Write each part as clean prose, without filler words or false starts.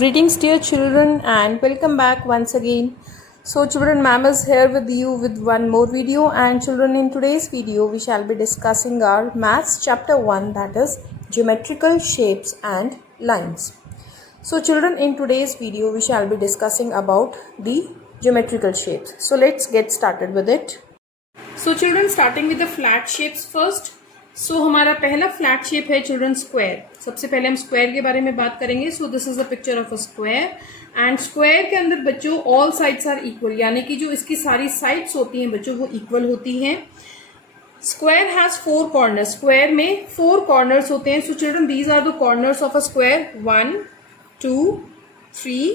Greetings dear children and welcome back once again. So children, ma'am is here with you with one more video, and children, in today's video we shall be discussing our maths chapter 1, that is geometrical shapes and lines. So children, in today's video we shall be discussing about the geometrical shapes. So let's get started with it. So children, starting with the flat shapes first. सो हमारा पहला flat shape है children square. सबसे पहले हम square के बारे में बात करेंगे. So this is a picture of a square and square के अंदर बच्चों ऑल साइड्स आर इक्वल, यानी कि जो इसकी सारी साइड्स होती हैं बच्चों वो इक्वल होती हैं. Square has 4 corners. स्क्वायर में 4 कॉर्नर्स होते हैं. So children, these are the corners of a square 1, 2, 3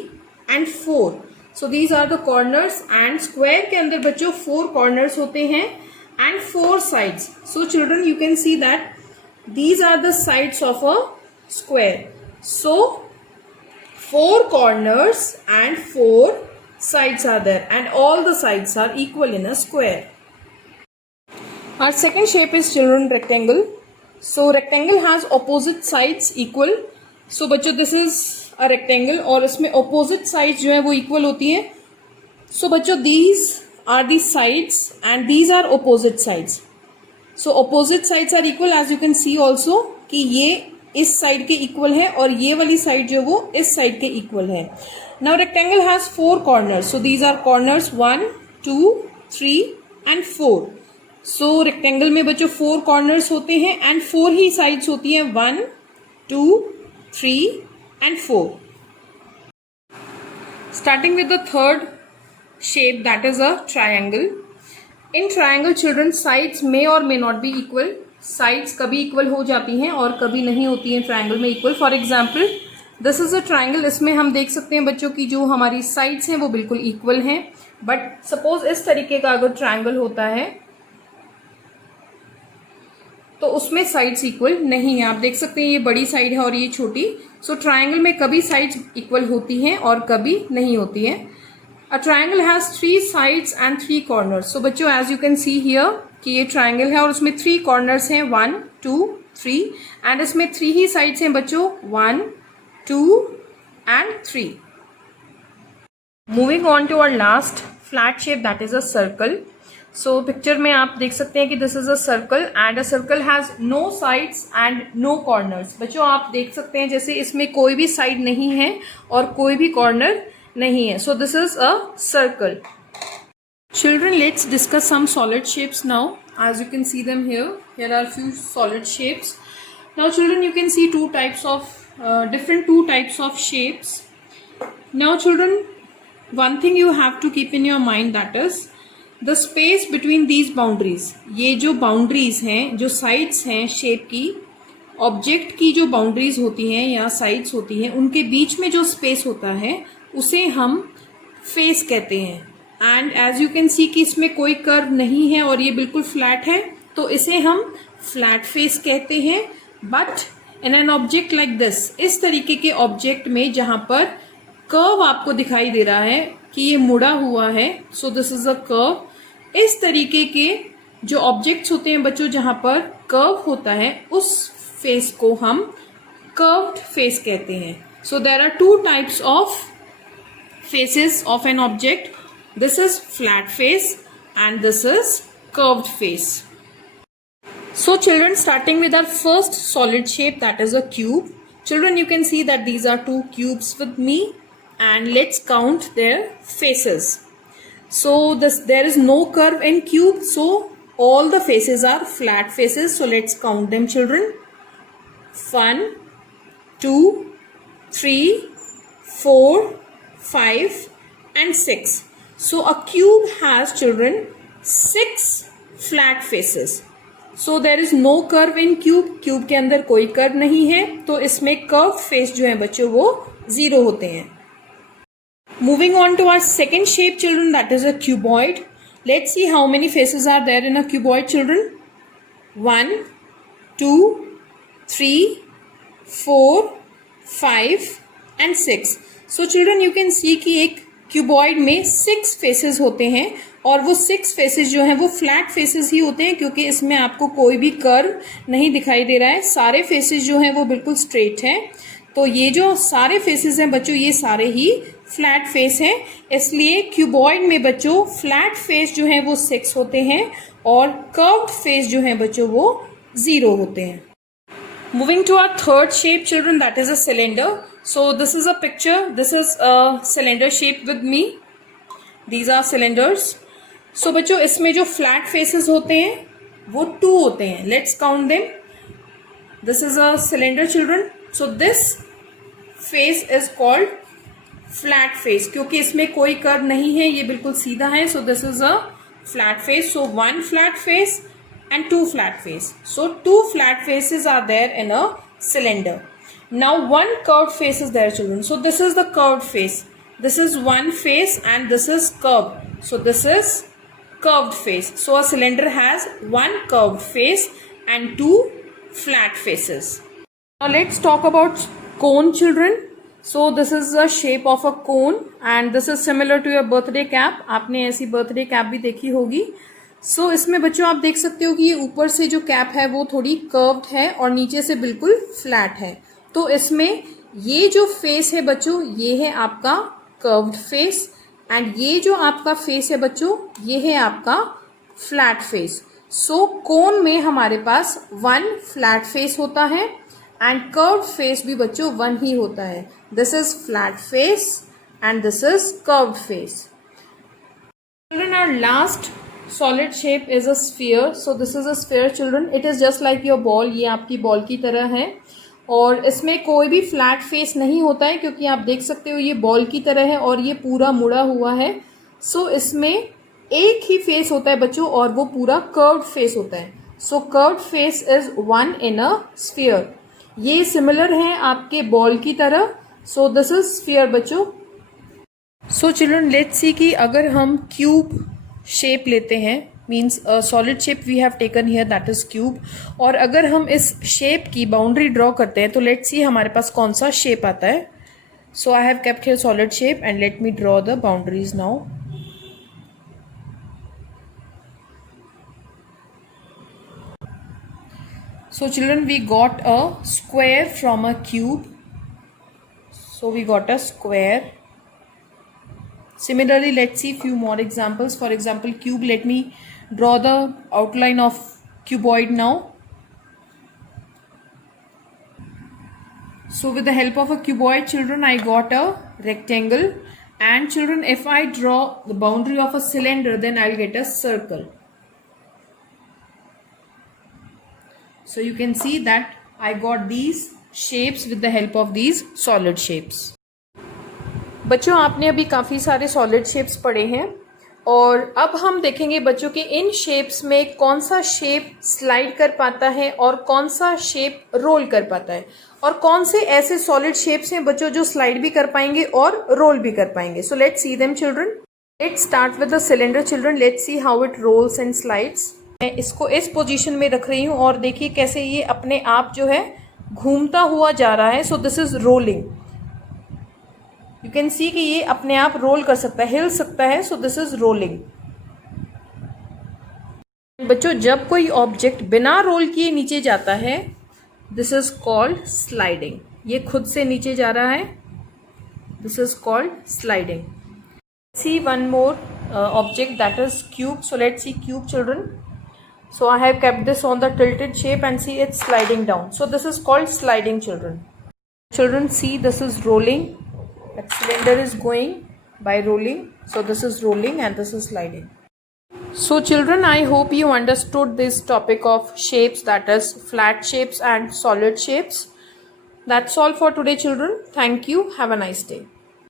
and 4. So these are the corners and square के अंदर बच्चों 4 कॉर्नर्स होते हैं and 4 sides. So children, you can see that these are the sides of a square. So 4 corners and 4 sides are there, and all the sides are equal in a square. Our second shape is children rectangle. So rectangle has opposite sides equal. So बच्चों, this is a rectangle और इसमें opposite sides जो है वो equal होती है. So बच्चों, these are the sides and these are opposite sides. So opposite sides are equal, as you can see also कि ये इस साइड के इक्वल है और ये वाली साइड जो वो इस साइड के इक्वल है. Now rectangle has 4 corners. So these are corners 1, 2, 3 and 4. So rectangle में बच्चों 4 corners होते हैं and 4 ही sides होती हैं 1, 2, 3 and 4. Starting with the third shape, that is a triangle. In triangle children, sides may or may not be equal. Sides कभी equal हो जाती हैं और कभी नहीं होती हैं triangle में equal. For example, this is a triangle. इसमें हम देख सकते हैं बच्चों की जो हमारी sides हैं वो बिल्कुल equal हैं. But suppose इस तरीके का अगर triangle होता है तो उसमें साइड्स इक्वल नहीं है. आप देख सकते हैं ये बड़ी साइड है और ये छोटी. सो ट्राइंगल में कभी साइड्स इक्वल होती हैं और कभी नहीं होती हैं. A triangle has 3 sides and 3 corners. So बच्चों, as you can see here कि ये triangle है और उसमें 3 corners हैं 1, 2, 3 and इसमें 3 ही sides हैं बच्चों 1, 2 and 3. Moving on to our last flat shape, that is a circle. So picture में आप देख सकते हैं कि this is a circle and a circle has no sides and no corners. बच्चों, आप देख सकते हैं जैसे इसमें कोई भी side नहीं है और कोई भी corner नहीं है. So this is a circle. Children, let's discuss some solid shapes now. As you can see them here, here are few solid shapes. Now children, you can see two types of shapes. Now children, one thing you have to keep in your mind, that is the space between these boundaries. ये जो boundaries हैं, जो sides हैं shape की, object की जो boundaries होती हैं या साइड्स होती हैं, उनके बीच में जो स्पेस होता है उसे हम फेस कहते हैं. And as you can see कि इसमें कोई कर्व नहीं है और ये बिल्कुल फ्लैट है, तो इसे हम फ्लैट फेस कहते हैं. But in an object like this, इस तरीके के ऑब्जेक्ट में जहां पर कर्व आपको दिखाई दे रहा है कि ये मुड़ा हुआ है, so this is a curve. इस तरीके के जो ऑब्जेक्ट्स होते हैं बच्चों जहां पर कर्व होता है, उस फेस को हम कर्व्ड फेस कहते हैं. So there are 2 types of faces of an object. This is flat face and this is curved face. So children, starting with our first solid shape, that is a cube. Children, you can see that these are 2 cubes with me and let's count their faces. So there is no curve in cube, so all the faces are flat faces. So let's count them children. 1, 2, 3, 4, 5 and 6. So a cube has children 6 flat faces. So there is no curve in cube. Cube के अंदर कोई curve नहीं है, तो इसमें curved face जो है बच्चों वो 0 होते हैं. Moving on to our second shape children, that is a cuboid. Let's see how many faces are there in a cuboid children. 1, 2, 3, 4, 5 and 6. So children, you can see कि एक क्यूबॉइड में 6 faces होते हैं और वो 6 फेसेस जो हैं वो फ्लैट फेसेस ही होते हैं, क्योंकि इसमें आपको कोई भी कर्व नहीं दिखाई दे रहा है. सारे फेसेस जो हैं वो बिल्कुल स्ट्रेट हैं. तो ये जो सारे फेसेस हैं बच्चों, ये सारे ही फ्लैट फेस हैं, इसलिए क्यूबॉइड में बच्चों फ्लैट फेस जो है वो 6 होते हैं और कर्व्ड फेस जो है बच्चों वो 0 होते हैं. Moving to our third shape, children, that is a cylinder. So this is a picture. This is a cylinder shape with me. These are cylinders. So बच्चों इसमें जो flat faces होते हैं वो 2 होते हैं. Let's count them. This is a cylinder, children. So this face is called flat face क्योंकि इसमें कोई कर्व नहीं है, ये बिल्कुल सीधा है. So this is a flat face. So 1 flat face and 2 flat face. So 2 flat faces are there in a cylinder. Now 1 curved face is there, children. So this is the curved face. This is 1 face and this is curved. So this is curved face. So a cylinder has 1 curved face and 2 flat faces. Now let's talk about cone, children. So this is the shape of a cone and this is similar to your birthday cap. आपने ऐसी birthday cap भी देखी होगी. सो इसमें बच्चों आप देख सकते हो कि ये ऊपर से जो कैप है वो थोड़ी कर्व्ड है और नीचे से बिल्कुल फ्लैट है. तो इसमें ये जो फेस है बच्चों ये है आपका कर्व्ड फेस एंड ये जो आपका फेस है बच्चों ये है आपका फ्लैट फेस. सो कोन में हमारे पास 1 फ्लैट फेस होता है एंड कर्व्ड फेस भी बच्चों 1 ही होता है. This is flat face and this is curved face. Children, our last solid shape is a sphere. So this is a sphere, children. It is just like your ball. ये आपकी ball की तरह है और इसमें कोई भी फ्लैट फेस नहीं होता है क्योंकि आप देख सकते हो ये बॉल की तरह है और ये पूरा मुड़ा हुआ है. सो इसमें एक ही फेस होता है बच्चों और वो पूरा कर्व्ड फेस होता है. So curved face is 1 in a sphere. ये सिमिलर है आपके बॉल की तरह. सो दिस इज स्फीयर बच्चों. सो चिल्ड्रन लेट्स सी कि अगर हम क्यूब शेप लेते हैं, means solid shape we have taken here that is cube, और अगर हम इस शेप की बाउंड्री ड्रॉ करते हैं तो लेट्स सी हमारे पास कौन सा शेप आता है. So I have kept here solid shape and let me draw the boundaries now. So children, we got a square from a cube. So we got a square. Similarly, let's see few more examples. For example, cube. Let me draw the outline of cuboid now. So with the help of a cuboid, children, I got a rectangle. And children, if I draw the boundary of a cylinder, then I'll get a circle. So you can see that I got these shapes with the help of these solid shapes. बच्चों आपने अभी काफ़ी सारे solid shapes पढ़े हैं और अब हम देखेंगे बच्चों कि इन शेप्स में कौन सा शेप स्लाइड कर पाता है और कौन सा शेप रोल कर पाता है और कौन से ऐसे सॉलिड शेप्स हैं बच्चों जो स्लाइड भी कर पाएंगे और रोल भी कर पाएंगे. So let's see them children. Let's start with the cylinder children. Let's see how it rolls and slides. मैं इसको इस पोजीशन में रख रही हूँ और देखिए कैसे ये अपने आप जो है घूमता हुआ जा रहा है. So this is rolling. You can see कि ये अपने आप रोल कर सकता है, हिल सकता है. So this is rolling. बच्चों जब कोई ऑब्जेक्ट बिना रोल किए नीचे जाता है दिस इज कॉल्ड स्लाइडिंग. ये खुद से नीचे जा रहा है. This is called sliding. See one more object that is cube. So let's see cube children. So I have kept this on the tilted shape and see it's sliding down. So this is called sliding children. Children see this is rolling. That cylinder is going by rolling. So this is rolling and this is sliding. So children, I hope you understood this topic of shapes, that is flat shapes and solid shapes. That's all for today children. Thank you. Have a nice day.